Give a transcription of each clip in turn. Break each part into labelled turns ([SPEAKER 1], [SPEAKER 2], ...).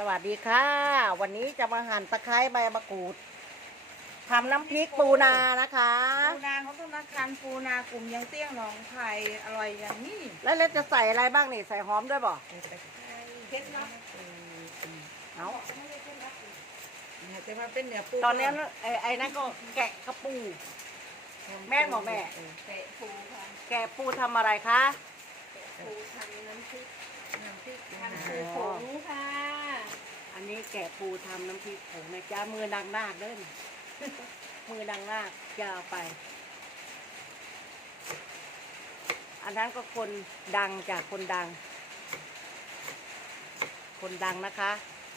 [SPEAKER 1] วัสดีค่ะวันนี้จะมาหั่นตะไคร้ใบมะกรูดทำน้ำพริกปูนานะคะ
[SPEAKER 2] ปูนาเขาต้องนักทานปูนากลุ่มยังเตี้ยงหนองไผ่อร่อยอย่างนี้
[SPEAKER 1] แล้วเราจะใส่อะไรบ้างนี่ใส่หอมด้วยบ่
[SPEAKER 2] เคล็ดลับ
[SPEAKER 1] เอา
[SPEAKER 2] จะมาเป็นเนื้อปู
[SPEAKER 1] ตอนนี้ไอ้นั่นก็แกะกระปูแม่บอกแม่
[SPEAKER 2] แกะปูค่ะ
[SPEAKER 1] แกะปูทำอะไรคะ
[SPEAKER 2] ปูทำน้ำพริก
[SPEAKER 1] ทำปูผงค่ะอันนี้แกะปูทำน้ำพริกผงนะจ้ามือดังมากเด้อมือดังมากจะเอาไปอันนั้นก็คนดังจากคนดังนะคะ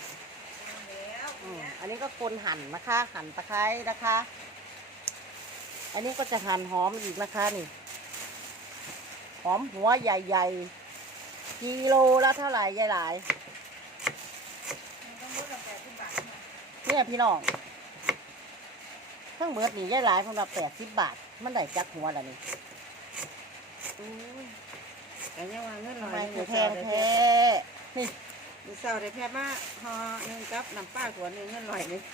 [SPEAKER 1] อันนี้ก็คนหั่นนะคะหั่นตะไคร้นะคะอันนี้ก็จะหั่นหอมอีกนะคะนี่หอมหัวใหญ่ๆกิโลละเท่าไหร่ยายหลายเนี่ยพี่น้องทั้งเบิดนี่ยายหลายของเรา80 บาทมันได้จักหัวละนี่
[SPEAKER 2] แต่ยังว่าเงินลอย
[SPEAKER 1] ไม่แพงแท้นี่
[SPEAKER 2] มีเสาได้แพงมากห่อหนึ่งกับน้ำปลาขวดหนึ่งเงินลอยนี่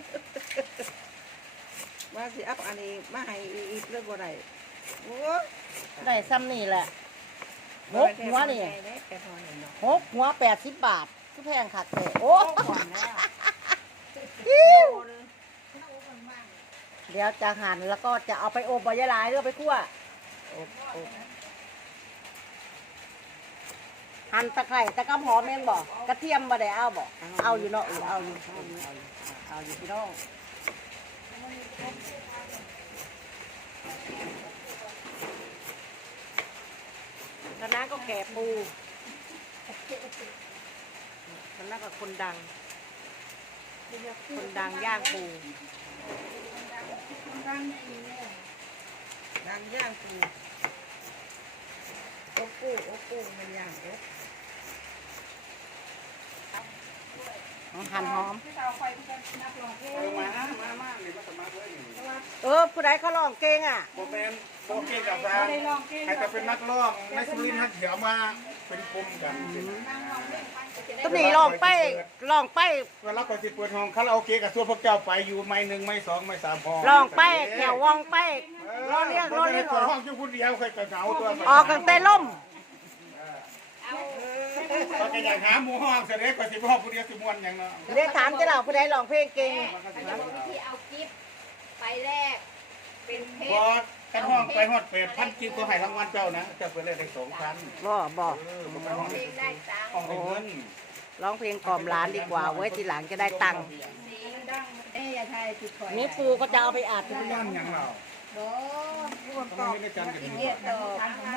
[SPEAKER 2] ว่าสิอัพอันนี้มาให้อีกเรื่องบ่ได้โอ้
[SPEAKER 1] ได้ซ้ำนี่แหละหกหัวนี่หกหัว80 บาทคือแพงคักแท้โอ้เดี๋ยวจะหั่นแล้วก็จะเอาไปอบใบยะลายหรือไปคั่วหั่นตะไคร้ตะกำหอมแม่นบอกกระเทียมบ่ได้เอาบอกเอาอยู่เนาะเอาอยู่พี่น้องคณะก็แกะปูคณะก็คนดังย่างปู
[SPEAKER 2] ดังย่างปูโอ้ปูมันย่างเด้
[SPEAKER 1] หั่นหอม
[SPEAKER 2] มา
[SPEAKER 1] ผู้ใดเขาลองเก่งอ่ะ
[SPEAKER 3] โบแมนโบเก่งกับแฟนให้แต่เป็นนักร้องในสุรินทร์เดี๋ยวมาเป็นกลุ่มกัน
[SPEAKER 1] ต้นนี้ลองไป
[SPEAKER 3] เวลาไปสิเปิดห้องคาราโอเกะกับส่วนพวกเจ้าไปอยู่ไม่1ไม่2ไม่3ห้อง
[SPEAKER 1] ลองไปแถววองไปรอเรียก
[SPEAKER 3] ห้องอยู่คนเดียวเคยไปเหงาตัว
[SPEAKER 1] ออกกันเต้ล่ม
[SPEAKER 3] ก็จะอยากหาหมู่ห้องเสด็จกว่าสิบห้องคนเดียวสิมวนอย่างเนาะ
[SPEAKER 1] เรียกถามเจ้าเหล่าผู้ใดลองเพลงเก่ง
[SPEAKER 2] ที่เอากิฟต์ไปแรกเป็นเพชร
[SPEAKER 3] กันห้องไปฮอด8,000กินตัวให้รางวัลเจ้านะเจ้าเปิดเลยได้2,000
[SPEAKER 1] บอก
[SPEAKER 2] เพลงได้ตังค์
[SPEAKER 3] ห้องได้เงิน
[SPEAKER 1] ร้องเพลงกล่อมร้านดีกว่าไว้ทีหลังจะได้ตังค์
[SPEAKER 2] อย่าทายผิดถอย
[SPEAKER 1] นี่ปูก็จะเอาไปอัด
[SPEAKER 3] ย่านอย่างเรา
[SPEAKER 2] โอ้คนตอบอีเดียดอก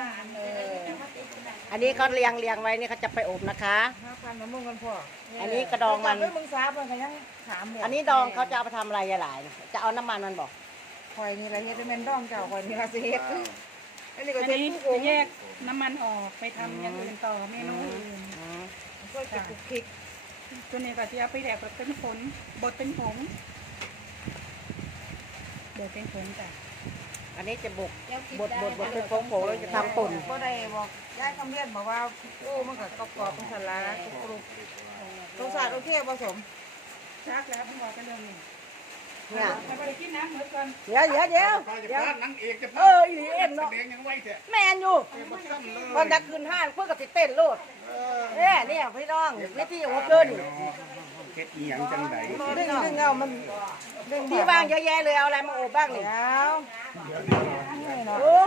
[SPEAKER 1] อันนี้เขาเรียงไว้นี่เขาจะไปอบนะคะ
[SPEAKER 2] 5,000มะม่วงกันพ่อ
[SPEAKER 1] อันนี้กระดองมัน
[SPEAKER 2] มึงสาบมันก็ยังถาม
[SPEAKER 1] อันนี้ดองเขาจะเอาไปทำอะไรยายหลายจะเอาน้ำมันมันบอก
[SPEAKER 2] คอยนี่อะไรเฮ็ดเป็นดองเจ้าคอยนี่ละสิเฮ็ด
[SPEAKER 4] อันนี้ก็จะแยกน้ำมันออกไปทำอย่างอื่นต่อเมนูอื่น
[SPEAKER 2] ก็จะคลุกคลิก
[SPEAKER 4] ตัวนี้ก็จะเอาไปแดกแบบเป็นผงบดเป็นผงจ้ะ
[SPEAKER 1] อันนี้จะบดเป็นผงเราจะทำตุ่น
[SPEAKER 2] ก็ได้บอกย้ายคำเรียนบอกว่าโอ้มันก็กรอบเป็นสลากรุบรสชาติโอเคผสม
[SPEAKER 4] ชักแล้วพี่บอกกันเดิมนี่
[SPEAKER 1] เนี่ย
[SPEAKER 4] ไปกินน้ำเหมือนกัน
[SPEAKER 1] เดี๋ยวอีเอ็นเนาะแมนอยู่วันจะคืนห้างเพื่อกับติเต้นโลดเนี่ยพี่น้องวิธีหัวเกิน
[SPEAKER 3] เฮ็ดอีหยังจังได๋
[SPEAKER 2] ดึงเอามัน
[SPEAKER 1] ที่ว่างเยอะแยะเลยเอาอะไรมาโอบบ้างนี่โอ้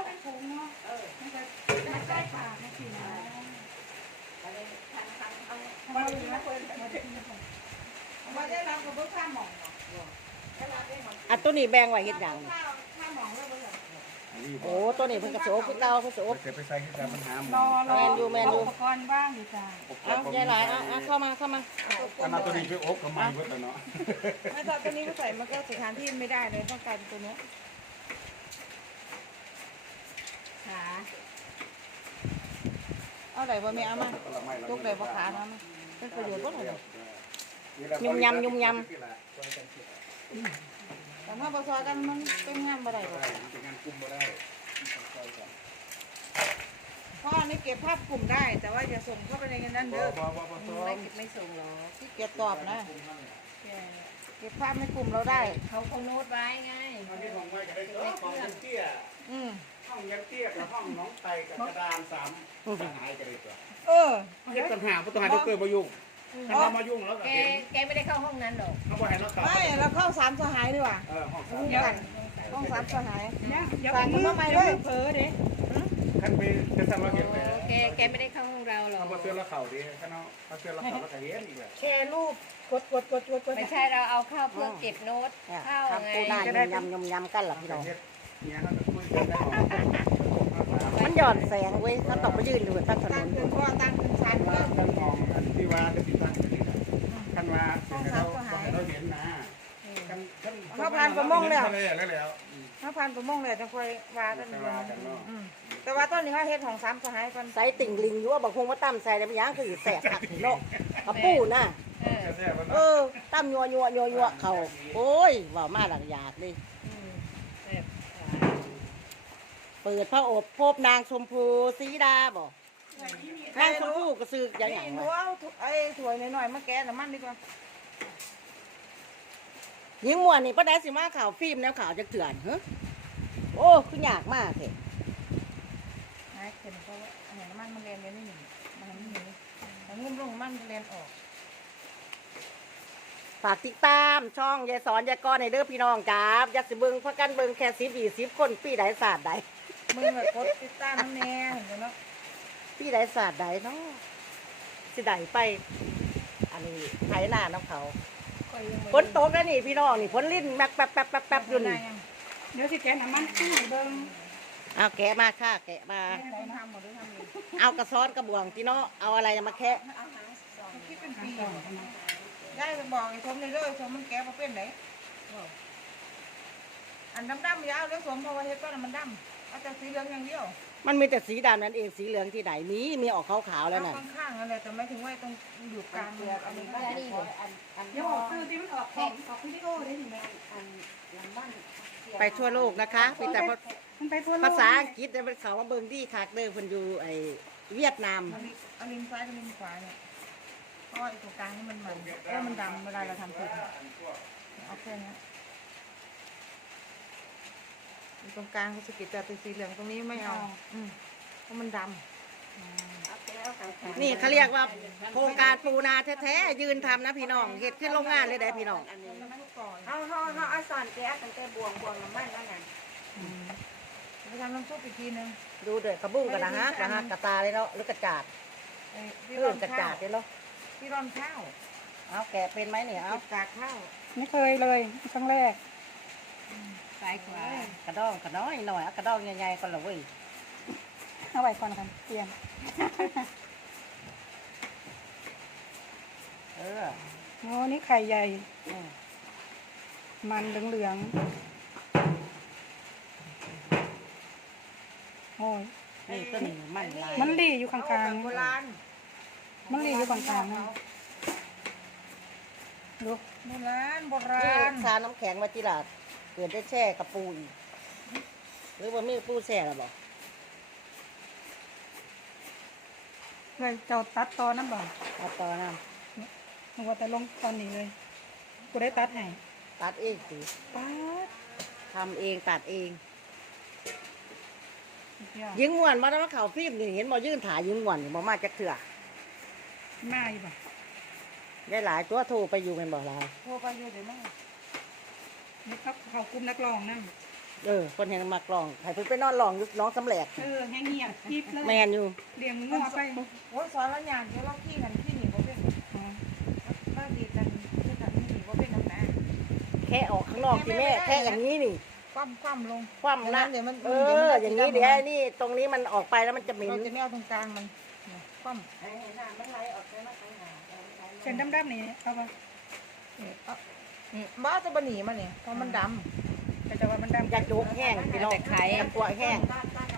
[SPEAKER 1] อันตัวนี้แบ่งไว้เฮ็ดหยังโอ้ตัวนี้เพิ่นกระโสกเก่าเพิ่นโสก
[SPEAKER 3] ไปใส่การปัญหา
[SPEAKER 1] แมนอยู่
[SPEAKER 4] อุปกรณ์บ้างอยู่จ้ะ
[SPEAKER 1] เอายายหลายเข้ามา
[SPEAKER 3] อันนั้นตัวนี้ไปอบกับมันเพิ่นเนาะ
[SPEAKER 2] ไม่ถ้าตัวนี้ก็ใส่มันก็สถานที่ไม่ได้เลยต้องการตัวนี้ขาเอาไหนบ่แม่เอามาตุกไหนบ่ขาเอามาเป็นประโยชน์บ่ล่ะ
[SPEAKER 1] ยุ่มยำ
[SPEAKER 2] แต่ถ้าบ่ซอยกันมันเป็นงานบ่ได้บ่
[SPEAKER 3] เป็นงานกลุ่มบ่ได้
[SPEAKER 2] พ่อนี่เก็บภาพกลุ่มได้ แต่ว่าอย่าส่งเข้าไปในนั้นเด้อ
[SPEAKER 1] ไม่ส่งหรอ
[SPEAKER 2] ที่เก็บตอบนะ
[SPEAKER 4] แก
[SPEAKER 2] เก็บภาพในกลุ่มเราได้
[SPEAKER 4] เขาคงโน้ตไว้ไง
[SPEAKER 3] อันนี้ของไว้ก็ได้ของยันเตี้ย
[SPEAKER 2] อืม
[SPEAKER 3] ห้องยันเตี้ยกับห้องน้องไตกับกระดาน3หายกันเลยตัว
[SPEAKER 2] เออ
[SPEAKER 3] เฮ็ดต่างหากบ่ต้องให้ดอกเตอร์มายุ่งถ้าเรามายุ่งแล้วก็
[SPEAKER 4] แก
[SPEAKER 3] เห็น
[SPEAKER 4] แกไม่ได้เข้าห้องนั้นหรอก
[SPEAKER 3] เขาบ่ให้เราเข้า
[SPEAKER 2] ไม่เราเข้าสามสหายดีกว่า
[SPEAKER 3] ห้อง
[SPEAKER 2] คู่กันห้องสามสหาย
[SPEAKER 4] อย่า
[SPEAKER 2] สั่ง
[SPEAKER 4] มือ
[SPEAKER 2] มาใหม่
[SPEAKER 4] อ
[SPEAKER 2] เล
[SPEAKER 4] ย่าย เผลอเด้
[SPEAKER 3] คันไปจะสั่งเราเห็นแต่
[SPEAKER 4] แกไม่ได้เข้าห้องเราหรอก
[SPEAKER 3] เขาบ่เตือนเราเข้าดิคันเขาเตือนเราเข้าแล้วก็เห็นอีกแหละ
[SPEAKER 2] แชร์รูปกด
[SPEAKER 4] ไม่ใช่เราเอาเข้าเพื่อเก็บโน้ตเข้าไง
[SPEAKER 1] ทำปูนายำกันหรอพี่น้อง
[SPEAKER 3] เฮ็ดเนี่ยเขาจะคุยกันได้หรอ
[SPEAKER 1] มันหย่อนแสงเว้ยเขาต้องไปยืนดูตั้งถน
[SPEAKER 2] ตั้ง
[SPEAKER 1] น
[SPEAKER 2] ขึ้นพ่อตั้งขึ้นชัน
[SPEAKER 3] ว่า
[SPEAKER 2] เพื่อ
[SPEAKER 3] เรื่องของอันที่ว่าจะติดตั้งกันนี่นะคันว่าเราเห็นนะแล้วแล้ว
[SPEAKER 2] ถ้าพันประมงเลยจะคอยว่ากัน
[SPEAKER 3] จะว่ากันเนาะ
[SPEAKER 2] แต่ว่าตอนนี้เขาเฮ็ดของสามสหายกัน
[SPEAKER 1] ใส่ติ่งลิงอยู่ว่าบางคงว่าตั้มใส่ได้ไม่ยั้งคือแสบหักเนาะกระปูน่ะ เออตั้มยัวเขาโอ้ยว่ามาหลักอยากดิเปิดพระอบพบนางชมพูสีดาบ่นางชมพูก็ซื้ออย่าง
[SPEAKER 2] นี่
[SPEAKER 1] อย่าง
[SPEAKER 2] หนู
[SPEAKER 1] วะ
[SPEAKER 2] เอาไอ้ถ้วยหน่อยๆมาแกะน้ำมันดีกว่า
[SPEAKER 1] ยิงมวนนี่ป้าได้สิมาข่าวฟิล์มแนวข่าวจะเถื่อนเฮ้โอ้คือยากมากเถอะ
[SPEAKER 2] ไอ้เข็มเพราะว่าอันไหนน้ำมันมันเรียนเรียนไม่หนีมันไม่หนีแต่งุ้มลงมันเรียนออก
[SPEAKER 1] ฝากติดตามช่องยายสอนยายก้อนในเด้อพี่น้องจ้าอยากสิเบิ่งพักกันเบิ่งแค่10-20 คนปีใดศาสตร์ใด
[SPEAKER 2] มึงแบบกดติดตามน้ำแน่เห็นไหมเนาะ
[SPEAKER 1] ปีใดศาสตร์ใดเนาะสิใดไป อันนี้ไถหน้าน้ำเขาฝนตกแล้วนี่พี่น้องนี่ฝนลิ้นแป๊บอยู่นี่
[SPEAKER 4] เดี๋ยวสิแกน้ำมันขึ้นเบิ่ง
[SPEAKER 1] เอาแกะมาค่ะแกะมา
[SPEAKER 2] ทำหมดด้วยทำเลย
[SPEAKER 1] เอากระซ้อนกระบวงพี่เนาะเอาอะไรมาแคะ
[SPEAKER 2] คิดเป็นปีได้จะบอกไอ้ชมในเรื่องชมมันแก้มาเป็นไหนอันดำๆยาวเรื่องสมเพราะว่าเฮ็ดก้อนมันดำเอาแต่สีเหลืองอย่างเดียว
[SPEAKER 1] มันมีแต่สีดำนั่นเองสีเหลืองที่ไหนมีออกขาวๆแล้วน่ะ
[SPEAKER 2] ข้างๆอะไรแต่ไม่ถึงว่าตรงอยู่กลางเลยอันนี้ก็ได้
[SPEAKER 4] เดี๋ยวออกซื้อที่มันออกวิดีโอได้ถึงไหม
[SPEAKER 1] ไปทั่วโลกนะคะมีแต่
[SPEAKER 4] มันไปทั่วโลก
[SPEAKER 1] ภาษาอังกฤษแต่เป็นเขาว่าเบิ่งดีคักเด้อเพิ่นอยู่ไอ้เวียดนาม
[SPEAKER 2] เอาลิ้นซ้ายกับลิ้นขวาเนี่ยเพราะไอ้ตรงกลางนี่มันมันดำเวลาเราทำผิดเอาแค่นี้ตรงกลางเขาสกิดแต่เป็นสีเหลืองตรงนี้ไม่เอาเพราะมันดำ
[SPEAKER 1] นี่เขาเรียกว่าโครงการปูนาแท้ๆยืนทำนะพี่น้องเฮ็ดขึ้นโรงงานเลยได้พี่น้อง
[SPEAKER 2] เอาสอนแก้ตั้งแต่บวงน้ำมันแล้วนั่นไปทำน้ำซุปอีกทีนึง
[SPEAKER 1] ดูเด้อกระบุ้งกันนะฮะกระตาเลยเนาะหรือกระจาด
[SPEAKER 2] ที่
[SPEAKER 1] เพื่
[SPEAKER 2] ร่
[SPEAKER 1] อ
[SPEAKER 2] อน น
[SPEAKER 1] กระจา
[SPEAKER 2] ข้า
[SPEAKER 1] ด
[SPEAKER 2] ว
[SPEAKER 1] เลยเนาะ
[SPEAKER 2] ที่ร่อนข้าว
[SPEAKER 1] เอาแกะเป็นไหมเนี่ยเอา
[SPEAKER 2] กากข้าว
[SPEAKER 4] ไม่เคยเลยครั้งแรกซ้ายขวาก
[SPEAKER 1] ระดองกระน้อยหน่อยเอากระดองใหญ่ๆก่อนละเว้ย
[SPEAKER 4] เอาไว้ก่อนกันเตรียม
[SPEAKER 1] เออ
[SPEAKER 4] โอ้นี่ไข่ใหญ่
[SPEAKER 1] อืม
[SPEAKER 4] มันเหลืองๆโอ้ย
[SPEAKER 1] นี่ต้นมันลาย
[SPEAKER 4] มันรีอยู่ข้าง
[SPEAKER 2] โบราณ
[SPEAKER 4] ๆมันรีอยู่ข้างๆนะดู
[SPEAKER 2] โบราณ
[SPEAKER 1] นี่ชาน้ำแข็งมาจิลาดเกิดได้แช่กระปูอีกหรือว่ามีปูแช่หรือเปล่า
[SPEAKER 4] เลยเจ้าตัดตอนน้ำบ่
[SPEAKER 1] เอาต่อน้
[SPEAKER 4] หนูว่าแต่ลงตอนนี้เลย กูได้ตัดให้
[SPEAKER 1] ำตัดเองสิ
[SPEAKER 4] ตัด
[SPEAKER 1] ทำเองตัดเอง
[SPEAKER 4] สุดยอด
[SPEAKER 1] ยิงม่วนมาแล้วเขาฟิล์มนี่เห็นบ่ยื่นถ่ายยิงม่วนนี่บ่มาจักเถื่อ
[SPEAKER 4] มาอยู่บ่
[SPEAKER 1] ได้หลายตัวโทรไปอยู่เป็นบ่หลาย
[SPEAKER 2] โทรไปอยู่เดี๋ยวแม่
[SPEAKER 4] นี่เขากลุ่มนักร้องนั่น
[SPEAKER 1] คนเห็นมากลองให้เพิ่นไปนอนลองอยู่น้องสำแหลก
[SPEAKER 4] แห้งเงียบคลิปเลย
[SPEAKER 1] แมนอยู่
[SPEAKER 4] เลี้ยงงัวไป
[SPEAKER 2] โอ้สอนแล้วอย่างเดี๋ยวเราขี้กันขี้หนีบ่เป็น
[SPEAKER 4] อ๋อ
[SPEAKER 2] บ้าดีกันขี้กันขี้หนีบ่เป็นน้ำหนา
[SPEAKER 1] แค่ออกข้างนอกที่แม่แค่อย่างนี้นี่
[SPEAKER 2] คว่ำลง
[SPEAKER 1] คว่ำนะ
[SPEAKER 2] เดี๋ยวมัน
[SPEAKER 1] อย่างนี้เดี๋ยวนี่ตรงนี้มันออกไปแล้วมันจะเหม็น
[SPEAKER 2] เราจะไม่เอาตรงกลางมันคว่ำ
[SPEAKER 4] เป็นดำๆนี่เอาไป
[SPEAKER 2] บ้าจะบะหนีมันเนี่ยเพราะมันด
[SPEAKER 4] แต่จะว่ามันดำ
[SPEAKER 1] อยากโจกแห้งพี่น้องอยากกลัวแห้ง
[SPEAKER 2] ำ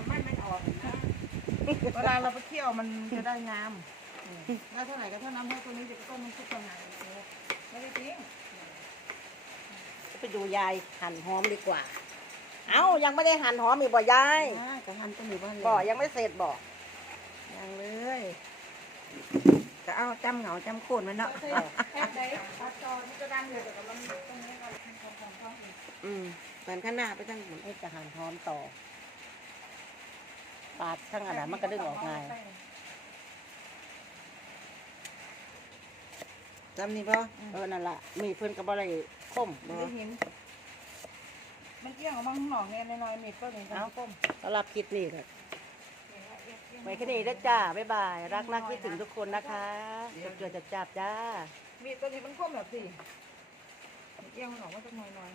[SPEAKER 2] เวลาเราไปเที่ยวมันจะได้งามแล้วเท่าไหร่ก็เท่านั้นเท่าตัวนี้จะต้นมันชุบต่างหากไม่ได้ทิ้ง
[SPEAKER 1] ไปดูยายหั่นหอมดีกว่า เอ้ายังไม่ได้หั่นหอมอีกบ่ยาย
[SPEAKER 2] จะทำตัวอยู่บ้าน
[SPEAKER 1] บ่ยังไม่เสร็จบ่ย่างเลย
[SPEAKER 2] จะเอาจำเหงาจำโคนมันเนาะ
[SPEAKER 4] แค่ไหนตัดตอนนี่ก็ดังเลยแต่มันตรงนี้ก็ของท้องอีก
[SPEAKER 2] เหมือนข้างหน้าไปตั้งหมด
[SPEAKER 1] ไอ้จะหั่นหอมต่อปาดข้างอันนั้นมันก็ดึงออกง่าย
[SPEAKER 2] จำนี่ป่ะ
[SPEAKER 1] นั่นล่ะมีเพิ่นก็บ่ได้คม
[SPEAKER 2] ไม่ได้เห็นมันเกี่ยงออกมาข้างนอกเนี่ยน้อยๆมีก็มีเอาก้ม
[SPEAKER 1] สำหรับคลิปนี้ก็ไว้แค่นี้แล้วจ้าบ๊ายบายรักนักคิดถึงทุกคนนะคะจดๆจับๆจ้า
[SPEAKER 2] มีตัวนี้มันก้มแบบสิเกี่ยงมันออกมาสักหน่อย